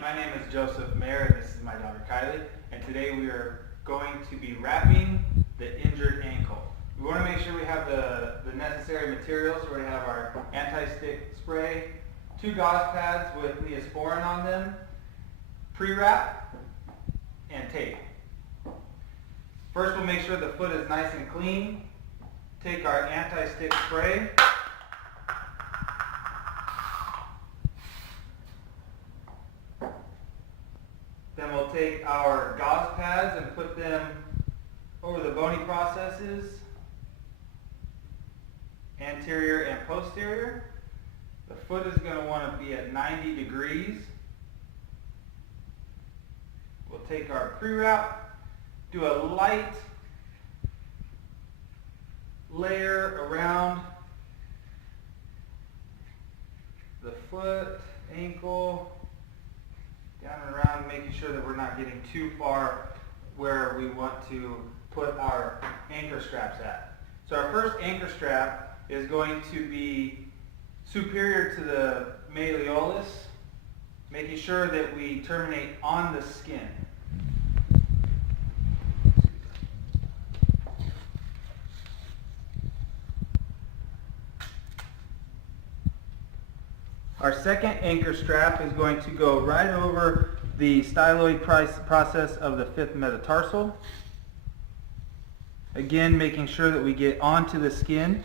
My name is Joseph Mayer and this is my daughter Kylie, and today we are going to be wrapping the injured ankle. We want to make sure we have the necessary materials. So we have our anti-stick spray, 2 gauze pads with Neosporin on them, pre-wrap, and tape. First we'll make sure the foot is nice and clean. Take our anti-stick spray. Then we'll take our gauze pads and put them over the bony processes, anterior and posterior. The foot is going to want to be at 90 degrees. We'll take our pre-wrap, do a light layer around the foot, ankle, down and around, making sure that we're not getting too far where we want to put our anchor straps at. So our first anchor strap is going to be superior to the malleolus, making sure that we terminate on the skin. Our second anchor strap is going to go right over the styloid process of the 5th metatarsal. Again, making sure that we get onto the skin.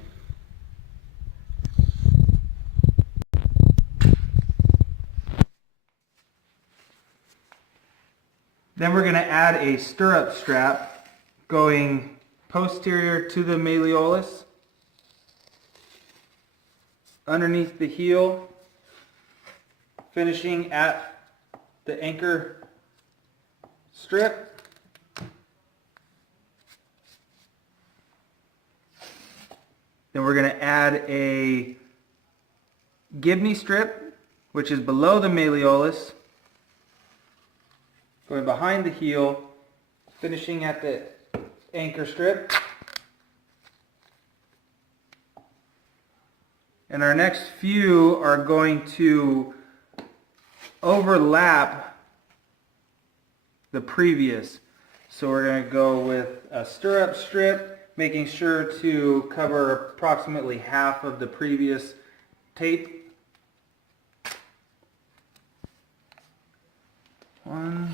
Then we're going to add a stirrup strap going posterior to the malleolus, underneath the heel, finishing at the anchor strip. Then we're going to add a Gibney strip, which is below the malleolus, going behind the heel, finishing at the anchor strip. And our next few are going to overlap the previous. So we're going to go with a stirrup strip, making sure to cover approximately half of the previous tape. 1.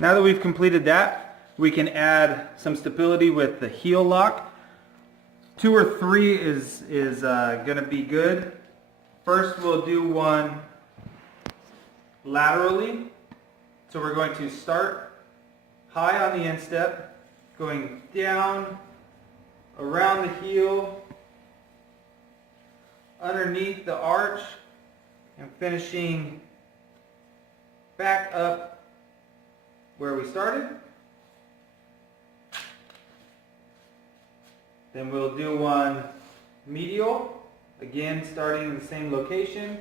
Now that we've completed that, we can add some stability with the heel lock. 2 or 3 is going to be good. First we'll do one laterally. So we're going to start high on the instep, going down, around the heel, underneath the arch, and finishing back up where we started. Then we'll do one medial, again starting in the same location,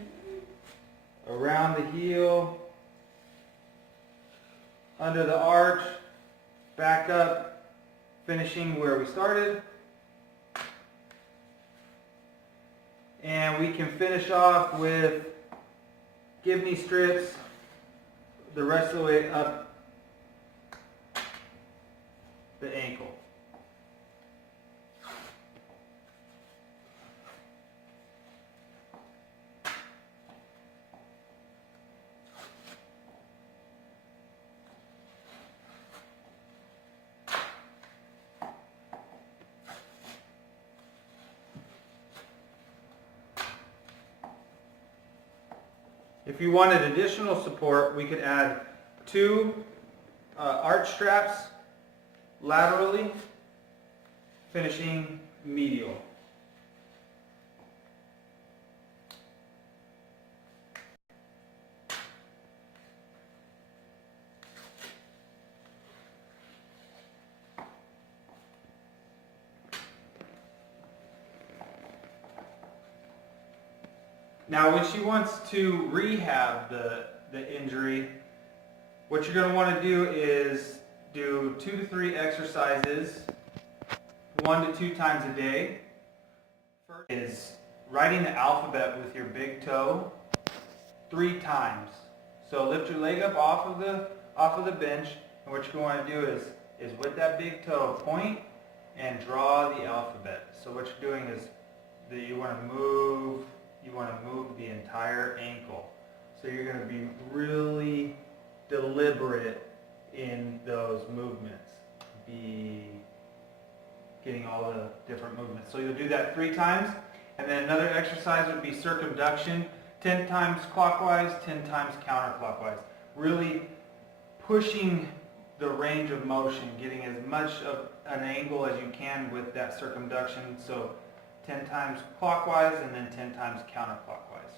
around the heel, under the arch, back up, finishing where we started. And we can finish off with Gibney strips the rest of the way up the ankle. If you wanted additional support, we could add 2 arch straps laterally, finishing medial. Now when she wants to rehab the injury, what you're going to want to do is do 2 to 3 exercises 1 to 2 times a day. First is writing the alphabet with your big toe 3 times. So lift your leg up off of the bench, and what you're going to do is with that big toe point and draw the alphabet. So what you're doing is that you want to move the entire ankle. So you're going to be really deliberate in those movements. Be getting all the different movements. So you'll do that 3 times, and then another exercise would be circumduction, 10 times clockwise, 10 times counterclockwise. Really pushing the range of motion, getting as much of an angle as you can with that circumduction. So 10 times clockwise and then 10 times counterclockwise.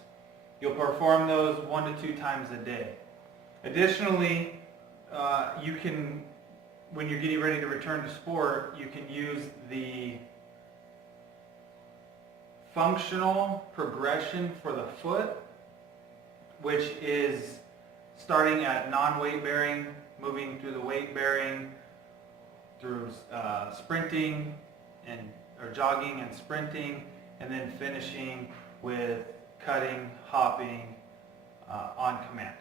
You'll perform those 1 to 2 times a day. Additionally, you can, when you're getting ready to return to sport, you can use the functional progression for the foot, which is starting at non-weight bearing, moving through the weight bearing, through sprinting or jogging and sprinting, and then finishing with cutting, hopping on command.